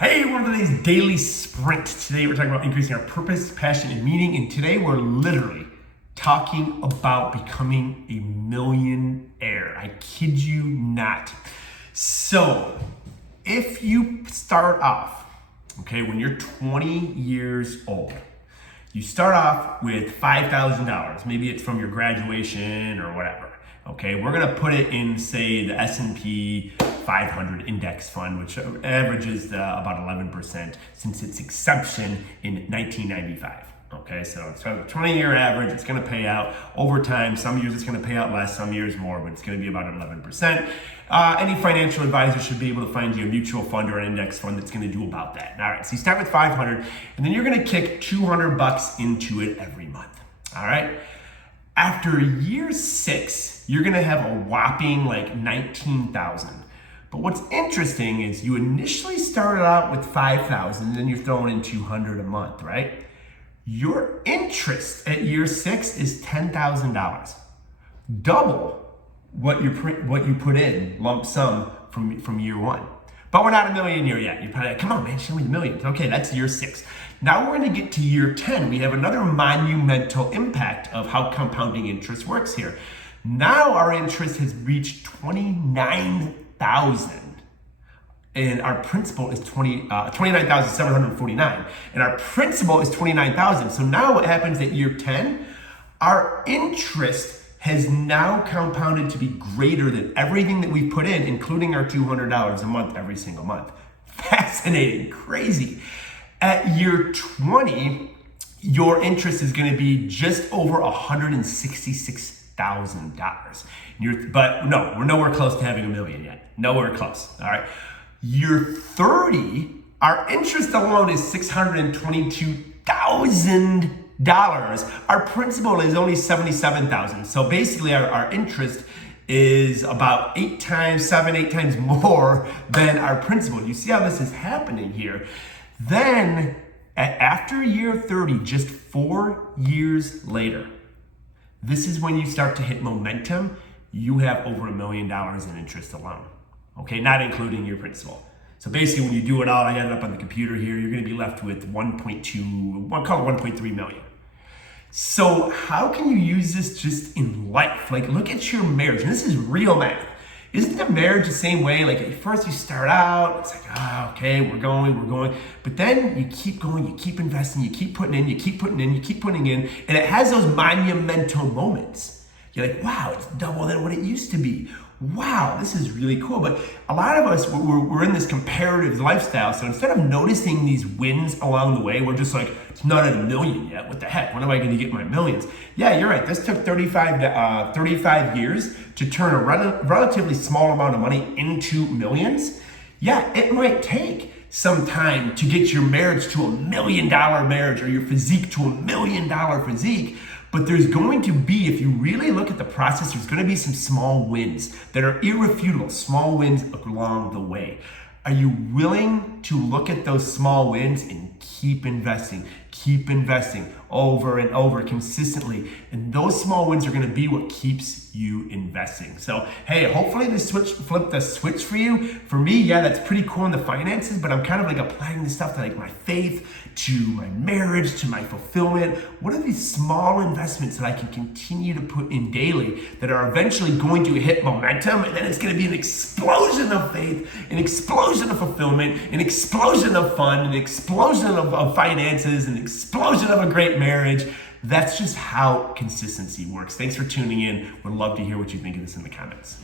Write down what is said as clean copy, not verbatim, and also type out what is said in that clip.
Hey, welcome to today's daily sprint. Today we're talking about increasing our purpose, passion, and meaning. And today we're literally talking about becoming a millionaire. I kid you not. So if you start off, when you're 20 years old, you start off with $5,000. Maybe it's from your graduation or whatever. We're gonna put it in, say, the S&P 500 index fund, which averages about 11% since its inception in 1995. So it's a 20-year average. It's gonna pay out over time. Some years it's gonna pay out less, some years more, but it's gonna be about 11%. Any financial advisor should be able to find you a mutual fund or an index fund that's gonna do about that. All right, so you start with 500, and then you're gonna kick $200 into it every month. All right. After year 6, you're gonna have a whopping like 19,000. But what's interesting is you initially started out with 5,000, and then you're throwing in 200 a month, right? Your interest at year 6 is $10,000, double what you put in lump sum from year 1. But we're not a millionaire yet. You're probably like, come on, man, show me the millions. Okay, that's year 6. Now we're going to get to year 10. We have another monumental impact of how compounding interest works here. Now our interest has reached 29,000. And our principal is 29,749. And our principal is 29,000. So now what happens at year 10? Our interest has now compounded to be greater than everything that we put in, including our $200 a month every single month. Fascinating, crazy. At year 20, your interest is going to be just over $166,000. But no, we're nowhere close to having a million yet. Nowhere close. All right. Year 30, our interest alone is $622,000. Our principal is only $77,000. So basically our interest is about 8 times more than our principal. You see how this is happening here? Then after year 30, just 4 years later, this is when you start to hit momentum. You have over $1 million in interest alone. Not including your principal. So basically when you do it all, I got it up on the computer here, you're gonna be left with 1.3 million. So how can you use this just in life? Like, look at your marriage, and this is real math. Isn't the marriage the same way? Like at first you start out, it's like, we're going. But then you keep going, you keep investing, you keep putting in, you keep putting in, and it has those monumental moments. You're like, wow, it's double than what it used to be. Wow, this is really cool. But a lot of us, we're in this comparative lifestyle. So instead of noticing these wins along the way, we're just like, it's not at a million yet. What the heck? When am I going to get my millions? Yeah, you're right. This took 35 years to turn a relatively small amount of money into millions. Yeah, it might take some time to get your marriage to $1 million marriage or your physique to $1 million physique. But there's going to be, if you really look at the process, there's going to be some small wins that are irrefutable, small wins along the way. Are you willing to look at those small wins and keep investing over and over consistently? And those small wins are going to be what keeps you investing. So, hey, hopefully this flipped the switch for you. For me, yeah, that's pretty cool in the finances, but I'm kind of like applying this stuff to like my faith, to my marriage, to my fulfillment. What are these small investments that I can continue to put in daily that are eventually going to hit momentum? And then it's going to be an explosion of faith, an explosion of fulfillment, an explosion of fun, an explosion of finances, an explosion of a great marriage. That's just how consistency works. Thanks for tuning in. Would love to hear what you think of this in the comments.